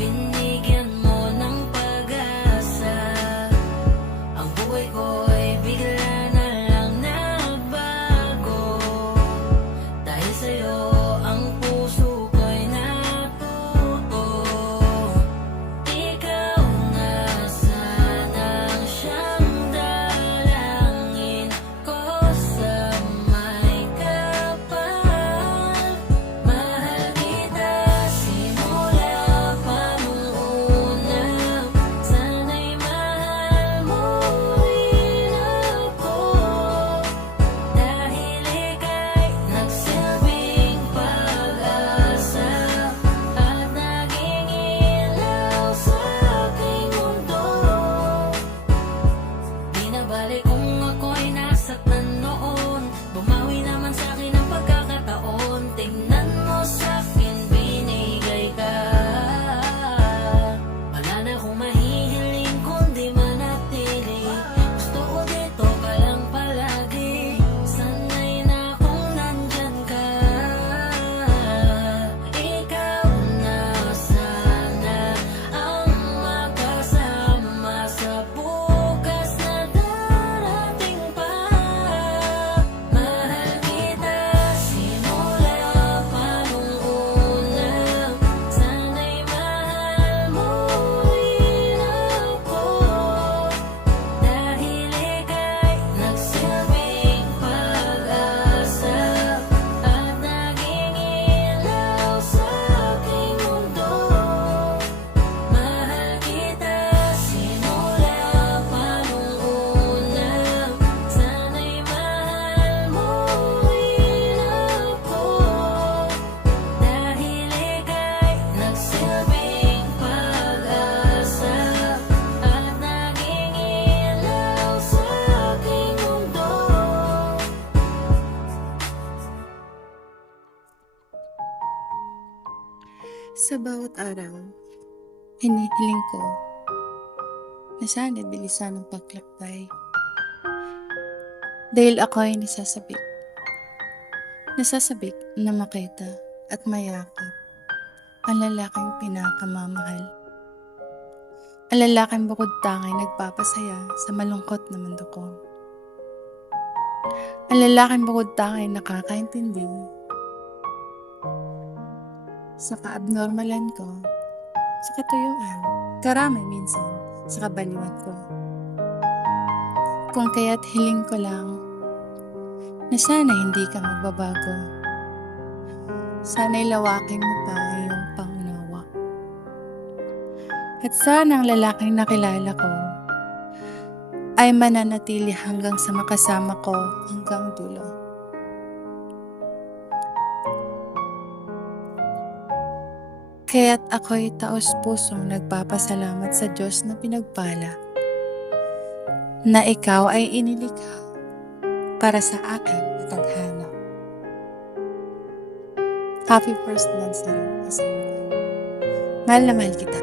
binigyan mo ng pag-asa. Ang buhay ko'y bigla na lang nagbago. Dahil sa'yo ang puso ko'y natuto. Ikaw na sanang siyang dalangin ko sa may kapal. Mahal kita simula pa nung una. Sana'y mahal mo rin ako. Dahil ika'y nagsilbing pag-asa at naging ilaw sa aking mundo. Di na bale kung ako'y nasaktan noon, bumawi naman sa'kin ang pagkakataon. Tingnan mo sa'kin, binigay ka. Wala na akong mahihiling kundi manatili. Gusto ko dito ka lang palagi. Sanay na kung nandyan ka. Ikaw na sana ang makasama sa bukas na darating pa. Mahal kita simula pa nung una. Sana'y mahal mo rin ako. Dahil ika'y nagsilbing pag-asa at naging ilaw sa aking mundo. Mahal kita simula pa nung una. Sana'y mahal mo rin ako. Dahil ika'y nagsilbing pag-asa at naging ilaw sa aking mundo. Sa bawat araw, hinihiling ko na sana bilisan ang paglakbay. Dahil ako ay nasasabik na makita at mayakap ang lalaking pinakamamahal. Ang lalaking bukod tangay nagpapasaya sa malungkot na mundo ko. Ang lalaking bukod tangay nakakaintindi sa kaabnormalan ko, sa katuyuan, karamay minsan sa kabaliwan ko. Kung kaya't hiling ko lang na sana hindi ka magbabago. Sana'y lawakin mo pa ang iyong pangunawa. At sana ang lalaking nakilala ko ay mananatili hanggang sa makasama ko hanggang dulo. Kaya't ako'y taos-pusong nagpapasalamat sa Diyos na pinagpala na ikaw ay inilikha para sa akin na tadhana. Happy first month sa iyo. Mahal na mahal kita.